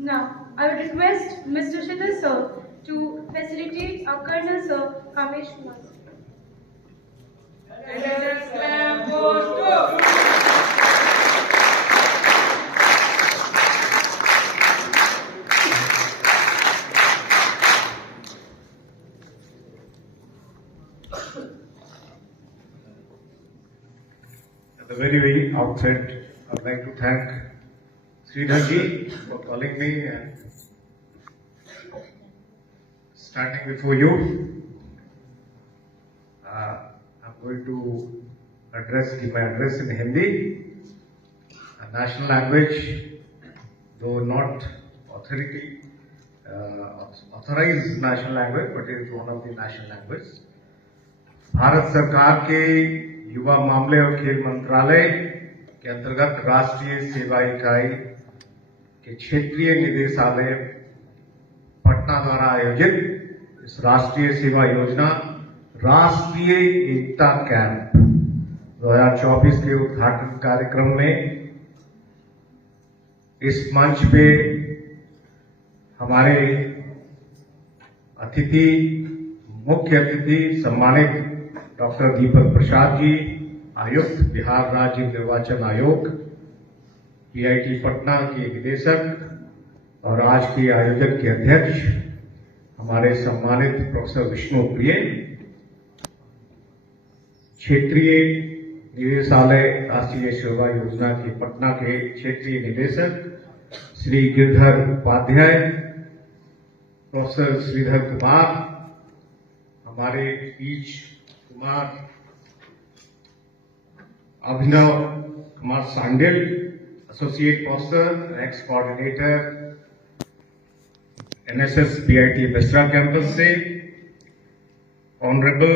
Now, I would request Mr. Shittal sir to facilitate our Colonel sir, Kamesh Kumar. Attendance clam goes to. At the very outset, I would like to thank Sridhar ji for calling me and standing before you. I'm going to give my address in Hindi, a national language, though not authorized national language, but it is one of the national languages. Bharat सरकार के युवा मामले और खेल मंत्रालय के अंतर्गत राष्ट्रीय सेवा इकाई के क्षेत्रीय निदेशालय पटना द्वारा आयोजित इस राष्ट्रीय सेवा योजना राष्ट्रीय एकता कैंप 2024 के उद्घाटन कार्यक्रम में इस मंच पे हमारे मुख्य अतिथि सम्मानित डॉक्टर दीपक प्रसाद जी, आयुक्त बिहार राज्य निर्वाचन आयोग, पीआईटी पटना के निदेशक और आज के आयोजन के अध्यक्ष हमारे सम्मानित प्रोफेसर विष्णु प्रिय, क्षेत्रीय निदेशालय राष्ट्रीय सेवा योजना के पटना के क्षेत्रीय निदेशक श्री गिरधर उपाध्याय, प्रोफेसर श्रीधर कुमार, हमारे बीच Kumar Abhinav Kumar Sandil, associate professor, ex coordinator NSS PIT Mishra campus से, ऑनरेबल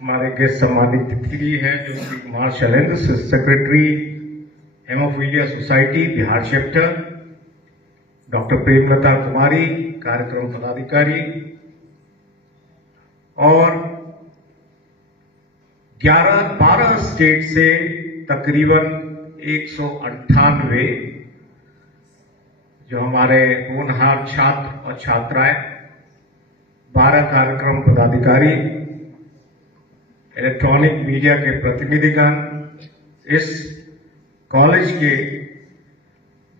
हमारे गेस्ट सम्मानित अतिथि हैं जो Shri Kumar Shailendra, secretary haemophilia society Bihar chapter, doctor Premlata Kumari, कार्यक्रम पदाधिकारी, और 12 स्टेट से तकरीबन 198 जो हमारे होनहार छात्र और छात्राएं, 12 कार्यक्रम पदाधिकारी, इलेक्ट्रॉनिक मीडिया के प्रतिनिधिगण, इस कॉलेज के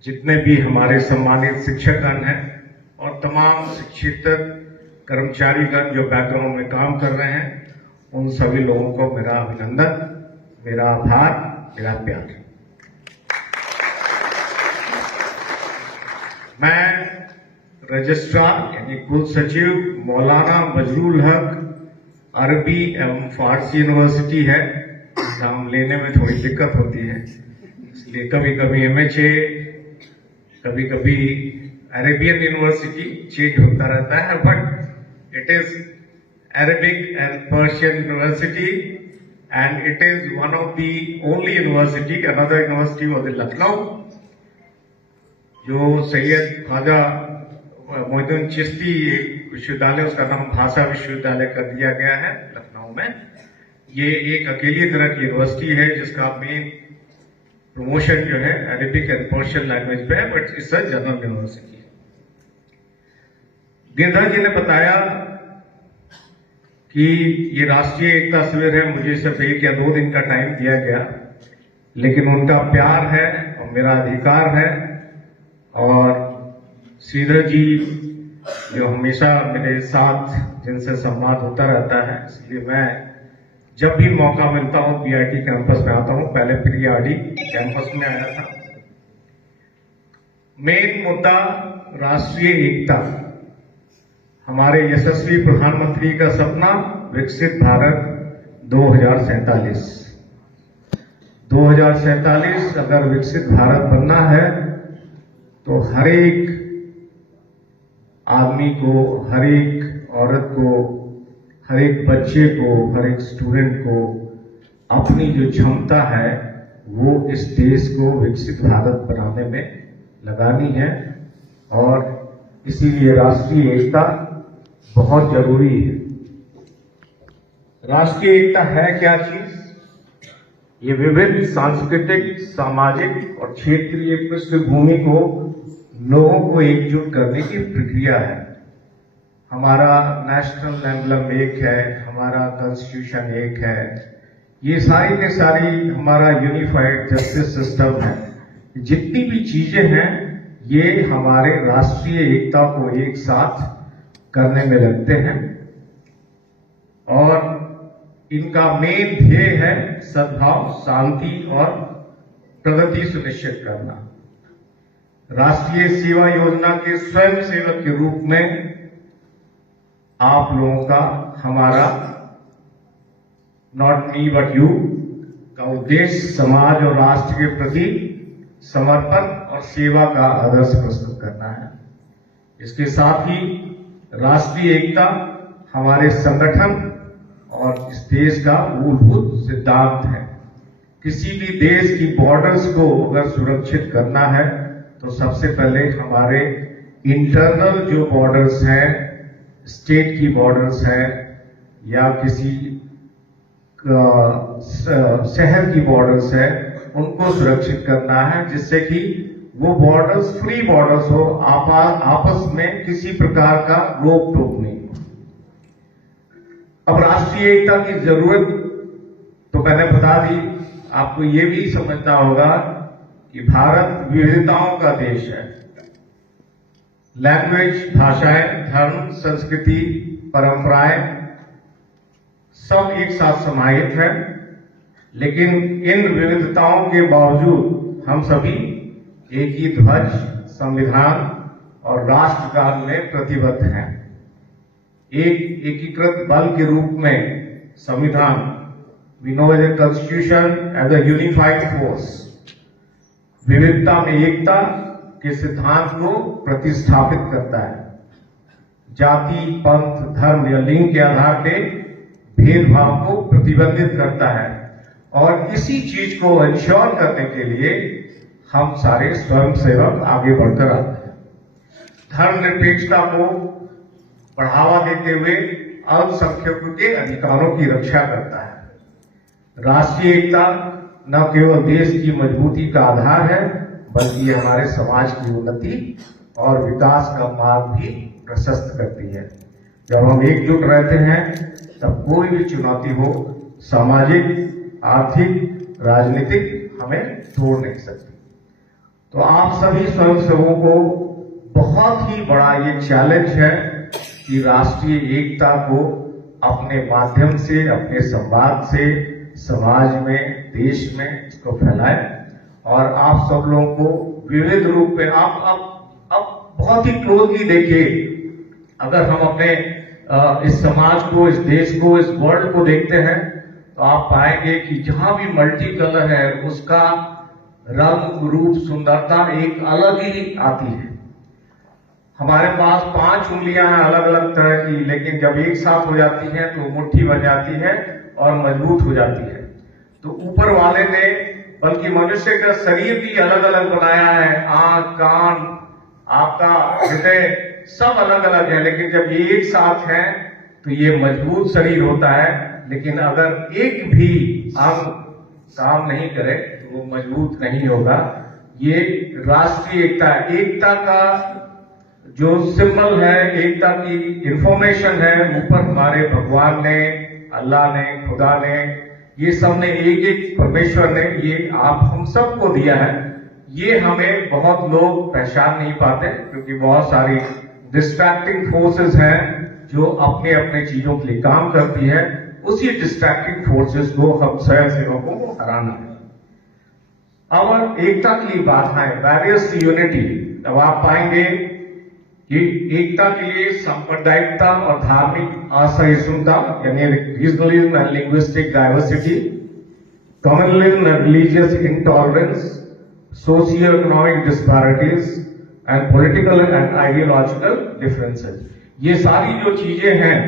जितने भी हमारे सम्मानित शिक्षकगण हैं और तमाम शिक्षित कर्मचारीगण जो बैकग्राउंड में काम कर रहे हैं, उन सभी लोगों को मेरा अभिनंदन, मेरा आभार, मेरा प्यार। मैं रजिस्ट्रार यानी कुल सचिव मौलाना बजरुल हक अरबी एवं फारसी यूनिवर्सिटी है, नाम लेने में थोड़ी दिक्कत होती है, इसलिए कभी कभी MHA, कभी कभी अरेबियन यूनिवर्सिटी चेंज होता रहता है, but it is Arabic and Persian University, and it is one of the only university. Another university was in Lucknow, जो सैयद ख्वाजा मोइनुद्दीन चिश्ती विश्वविद्यालय, उसका नाम भाषा विश्वविद्यालय कर दिया गया है लखनऊ में। ये एक अकेली तरह की यूनिवर्सिटी है जिसका मेन प्रमोशन जो है अरेबिक एंड पर्शियन लैंग्वेज पे है, but it's a general university. Girdhar ji ने बताया कि ये राष्ट्रीय एकता शिविर है, मुझे सिर्फ 1 या 2 दिन का टाइम दिया गया, लेकिन उनका प्यार है और मेरा अधिकार है। और श्रीधर जी जो हमेशा मेरे साथ जिनसे संवाद होता रहता है, इसलिए मैं जब भी मौका मिलता हूं पीआईटी कैंपस में आता हूं। पहले PRD कैंपस में आया था। मेन मुद्दा राष्ट्रीय एकता, हमारे यशस्वी प्रधानमंत्री का सपना विकसित भारत 2047 अगर विकसित भारत बनना है तो हर एक आदमी को, हर एक औरत को, हर एक बच्चे को, हर एक स्टूडेंट को अपनी जो क्षमता है वो इस देश को विकसित भारत बनाने में लगानी है। और इसीलिए राष्ट्रीय एकता बहुत जरूरी है। राष्ट्रीय एकता है क्या चीज? ये विविध सांस्कृतिक, सामाजिक और क्षेत्रीय पृष्ठभूमि को लोगों को एकजुट करने की प्रक्रिया है। हमारा नेशनल एम्बलम एक है, हमारा कॉन्स्टिट्यूशन एक है, ये सारी के सारी हमारा यूनिफाइड जस्टिस सिस्टम है। जितनी भी चीजें हैं ये हमारे राष्ट्रीय एकता को एक साथ करने में लगते हैं और इनका मेन ध्येय है सद्भाव, शांति और प्रगति सुनिश्चित करना। राष्ट्रीय सेवा योजना के स्वयं सेवक के रूप में आप लोगों का, हमारा नॉट मी बट यू का उद्देश्य समाज और राष्ट्र के प्रति समर्पण और सेवा का आदर्श प्रस्तुत करना है। इसके साथ ही राष्ट्रीय एकता हमारे संगठन और इस देश का मूलभूत सिद्धांत है। किसी भी देश की बॉर्डर्स को अगर सुरक्षित करना है तो सबसे पहले हमारे इंटरनल जो बॉर्डर्स हैं, स्टेट की बॉर्डर्स हैं या किसी शहर की बॉर्डर्स है, उनको सुरक्षित करना है, जिससे कि वो बॉर्डर्स फ्री बॉर्डर्स हो, आपस में किसी प्रकार का रोक टोक नहीं हो। अब राष्ट्रीय एकता की जरूरत तो मैंने बता दी। आपको ये भी समझना होगा कि भारत विविधताओं का देश है। लैंग्वेज, भाषाएं, धर्म, संस्कृति, परंपराएं सब एक साथ समाहित है, लेकिन इन विविधताओं के बावजूद हम सभी एक ही ध्वज, संविधान और राष्ट्रगान में प्रतिबद्ध हैं। एक एकीकृत बल के रूप में संविधान, we know the Constitution as a unified force, विविधता में एकता के सिद्धांत को प्रतिस्थापित करता है। जाति, पंथ, धर्म या लिंग के आधार पर भेदभाव को प्रतिबंधित करता है और इसी चीज को इंश्योर करने के लिए हम सारे स्वयंसेवक आगे बढ़कर आते हैं। धर्मनिरपेक्षता को बढ़ावा देते हुए अल्पसंख्यकों के अधिकारों की रक्षा करता है। राष्ट्रीय एकता न केवल देश की मजबूती का आधार है, बल्कि ये हमारे समाज की उन्नति और विकास का मार्ग भी प्रशस्त करती है। जब हम एकजुट रहते हैं तब कोई भी चुनौती हो, सामाजिक, आर्थिक, राजनीतिक, हमें तोड़ नहीं सकती। तो आप सभी स्वयंसेवकों को बहुत ही बड़ा ये चैलेंज है कि राष्ट्रीय एकता को अपने माध्यम से, अपने संवाद से समाज में, देश में इसको फैलाएं और आप सब लोगों को विविध रूप में आप बहुत ही क्लोजली देखिए। अगर हम अपने इस समाज को, इस देश को, इस वर्ल्ड को देखते हैं तो आप पाएंगे कि जहां भी मल्टी कलर है उसका रंग, रूप, सुंदरता एक अलग ही आती है। हमारे पास 5 उंगलियां हैं अलग अलग तरह की, लेकिन जब एक साथ हो जाती हैं तो मुट्ठी बन जाती है और मजबूत हो जाती है। तो ऊपर वाले ने बल्कि मनुष्य का शरीर भी अलग अलग बनाया है, आंख, कान, आपका हृदय सब अलग अलग है, लेकिन जब ये एक साथ है तो ये मजबूत शरीर होता है। लेकिन अगर एक भी अंग काम नहीं करे तो वो मजबूत नहीं होगा। ये राष्ट्रीय एकता का जो सिंबल है, एकता की इंफॉर्मेशन है, ऊपर हमारे भगवान ने, अल्लाह ने, खुदा ने, ये सब ने, एक एक परमेश्वर ने ये आप हम सबको दिया है। ये हमें बहुत लोग पहचान नहीं पाते क्योंकि बहुत सारी डिस्ट्रैक्टिंग फोर्सेस हैं जो अपने अपने चीजों के लिए काम करती है। उसी डिस्ट्रैक्टिंग फोर्सेस को हम स्वयंसेवकों को हराना है। अब एकता की बाधाएं, बैरियर्स टू यूनिटी। अब आप पाएंगे कि एकता के लिए सांप्रदायिकता और धार्मिक असहिष्णुता यानी regionalism and linguistic diversity, communalism and religious intolerance, socio economic disparities and political and ideological differences, ये सारी जो चीजें हैं,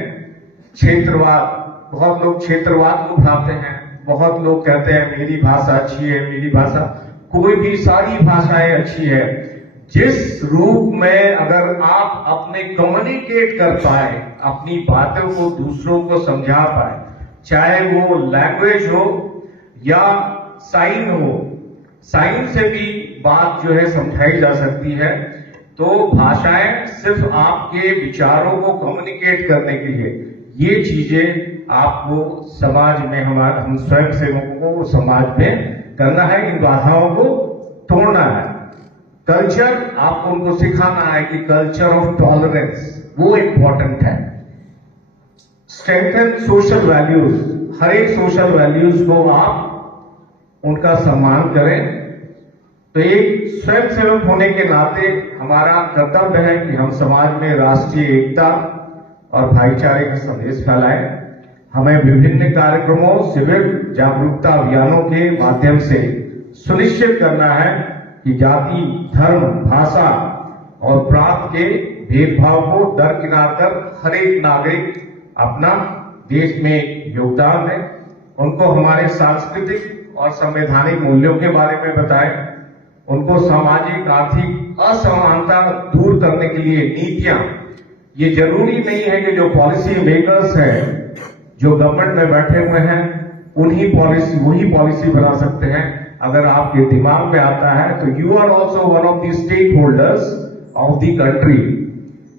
क्षेत्रवाद, बहुत लोग क्षेत्रवाद को भाते हैं, बहुत लोग कहते हैं मेरी भाषा अच्छी है, मेरी भाषा, कोई भी, सारी भाषाएं अच्छी है। जिस रूप में अगर आप अपने कम्युनिकेट कर पाए, अपनी बातों को दूसरों को समझा पाए, चाहे वो लैंग्वेज हो या साइन हो, साइन से भी बात जो है समझाई जा सकती है। तो भाषाएं सिर्फ आपके विचारों को कम्युनिकेट करने के लिए, ये चीजें आपको समाज में हम स्वयं सेवकों को समाज में करना है, इन बाधाओं को तोड़ना है। कल्चर आपको उनको सिखाना है कि कल्चर ऑफ टॉलरेंस वो इंपॉर्टेंट है। स्ट्रेंथन सोशल वैल्यूज, हर एक सोशल वैल्यूज को आप उनका सम्मान करें। तो एक स्वयं सेवक होने के नाते हमारा कर्तव्य है कि हम समाज में राष्ट्रीय एकता और भाईचारे का संदेश फैलाएं। हमें विभिन्न कार्यक्रमों, शिविर, जागरूकता अभियानों के माध्यम से सुनिश्चित करना है कि जाति, धर्म, भाषा और प्रांत के भेदभाव को दरकिनार कर हर एक नागरिक अपना देश में योगदान दें। उनको हमारे सांस्कृतिक और संवैधानिक मूल्यों के बारे में बताएं। उनको सामाजिक आर्थिक असमानता दूर करने के लिए नीतियां, ये जरूरी नहीं है कि जो पॉलिसी मेकर्स हैं, जो गवर्नमेंट में बैठे हुए हैं, वही पॉलिसी बना सकते हैं। अगर आपके दिमाग में आता है तो you are also one of the stakeholders of the country.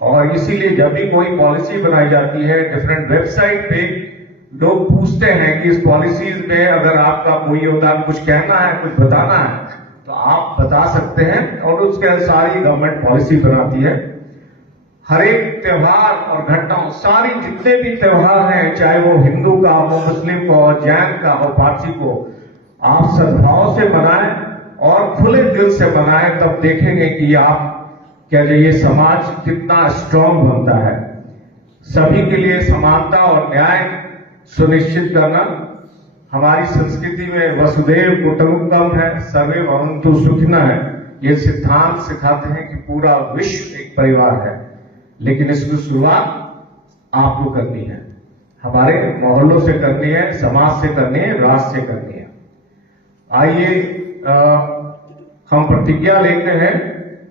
और इसीलिए जब भी कोई पॉलिसी बनाई जाती है, डिफरेंट वेबसाइट पे लोग पूछते हैं कि इस पॉलिसीज में अगर आपका कोई योगदान, कुछ कहना है, कुछ बताना है, तो आप बता सकते हैं और उसके अनुसार ही गवर्नमेंट पॉलिसी बनाती है। हर एक त्योहार और घटनाओं, सारी जितने भी त्योहार हैं, चाहे वो हिंदू का हो, मुस्लिम का हो, जैन का हो, पारसी को, आप सद्भाव से मनाएं और खुले दिल से मनाएं। तब देखेंगे कि आप क्या ये समाज कितना स्ट्रांग बनता है। सभी के लिए समानता और न्याय सुनिश्चित करना हमारी संस्कृति में वसुधैव कुटुंबकम है, सर्वे भवन्तु सुखिनः है। ये सिद्धांत सिखाते हैं कि पूरा विश्व एक परिवार है, लेकिन इसकी शुरुआत आपको करनी है, हमारे मोहल्लों से करनी है, समाज से करनी है, राष्ट्र से करनी है। आइए हम प्रतिज्ञा लेते हैं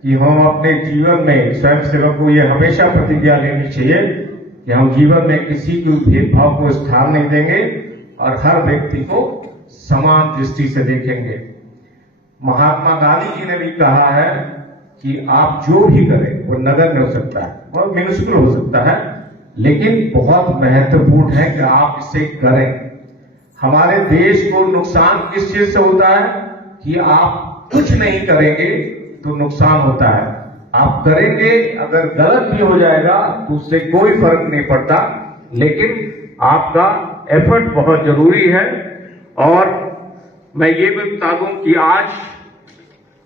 कि हम अपने जीवन में, स्वयं सेवक को ये हमेशा प्रतिज्ञा लेनी चाहिए कि हम जीवन में किसी भी भेदभाव को स्थान नहीं देंगे और हर व्यक्ति को समान दृष्टि से देखेंगे। महात्मा गांधी जी ने भी कहा है कि आप जो भी करें वो नगण्य हो सकता है, बहुत म्यूनिसिपल हो सकता है, लेकिन बहुत महत्वपूर्ण है कि आप इसे करें। हमारे देश को नुकसान किस चीज से होता है कि आप कुछ नहीं करेंगे तो नुकसान होता है। आप करेंगे, अगर गलत भी हो जाएगा तो उससे कोई फर्क नहीं पड़ता, लेकिन आपका एफर्ट बहुत जरूरी है। और मैं ये भी बता दूं कि आज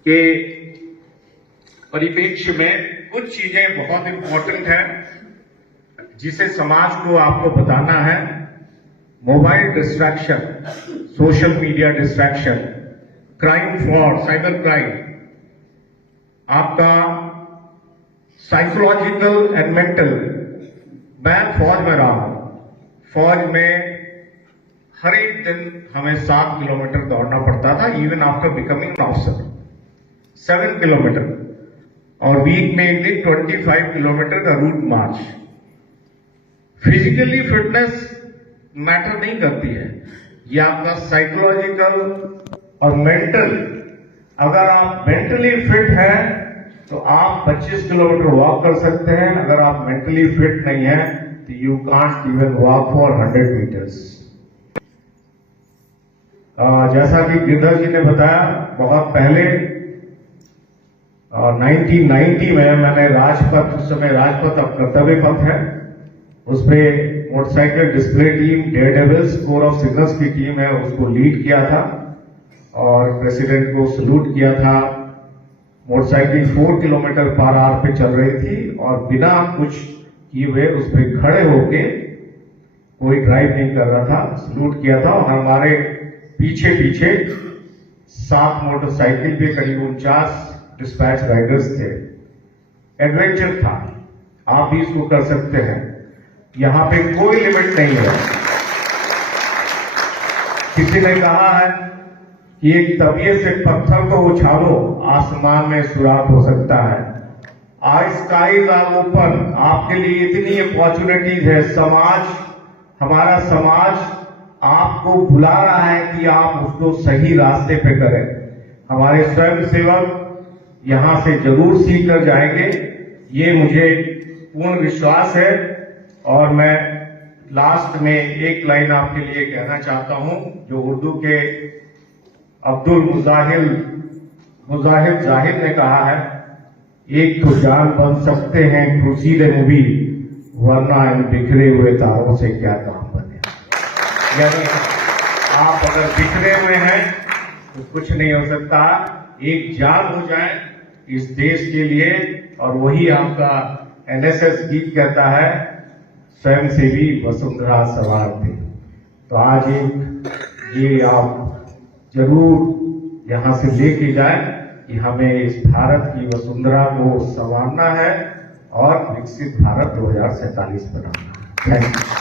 के परिप्रेक्ष्य में कुछ चीजें बहुत इंपॉर्टेंट है जिसे समाज को आपको बताना है। Mobile distraction, social media distraction, crime, fraud, cyber crime, आपका साइकोलॉजिकल एंड मेंटल। मैं फौज में रहा हूं, फौज में हर एक दिन हमें 7 किलोमीटर दौड़ना पड़ता था, even after becoming an officer 7 kilometre, और वीक में एक दिन 25 किलोमीटर का route march. Physically fitness matter नहीं करती है, ये आपका साइकोलॉजिकल और मेंटल। अगर आप मेंटली फिट हैं तो आप 25 किलोमीटर वॉक कर सकते हैं, अगर आप मेंटली फिट नहीं हैं तो you can't even walk for 100 metres. जैसा कि गिरधर जी ने बताया, बहुत पहले 1990 में मैंने राजपथ, उस समय राजपथ अब कर्तव्य पथ है, उस पर motorcycle display team, daredevils, corps of signals की टीम है, उसको लीड किया था और प्रेसिडेंट को सल्यूट किया था। मोटरसाइकिल 4 किलोमीटर पर आवर पे चल रही थी और बिना कुछ किए हुए उस पर खड़े होके, कोई ड्राइव नहीं कर रहा था, सल्यूट किया था। और हमारे पीछे पीछे 7 मोटरसाइकिल पे करीब 49 डिस्पैच राइडर्स थे। एडवेंचर था, आप भी इसको कर सकते हैं, यहां पे कोई लिमिट नहीं है। किसी ने कहा है कि एक तविये से पत्थर को उछालो, आसमान में सुराग हो सकता है। आज स्काईज आर ओपन, आपके लिए इतनी अपॉर्चुनिटीज है। समाज, हमारा समाज आपको बुला रहा है कि आप उसको सही रास्ते पे करें। हमारे स्वयं सेवक यहाँ से जरूर सीख कर जाएंगे, ये मुझे पूर्ण विश्वास है। और मैं लास्ट में एक लाइन आपके लिए कहना चाहता हूं, जो उर्दू के अब्दुल मुजाहिद जाहिद ने कहा है, एक तो जान बन सकते हैं खुर्शीद मूवी, वरना इन बिखरे हुए तारों से क्या काम बने। यानी आप अगर बिखरे हुए हैं तो कुछ नहीं हो सकता, एक जान हो जाए इस देश के लिए। और वही आपका एनएसएस गीत कहता है, स्वयं से भी वसुंधरा सवार थे। तो आज ये आप जरूर यहां से लेके जाए कि हमें इस भारत की वसुंधरा को संवारना है और विकसित भारत 2047 बनाना है। Thank you.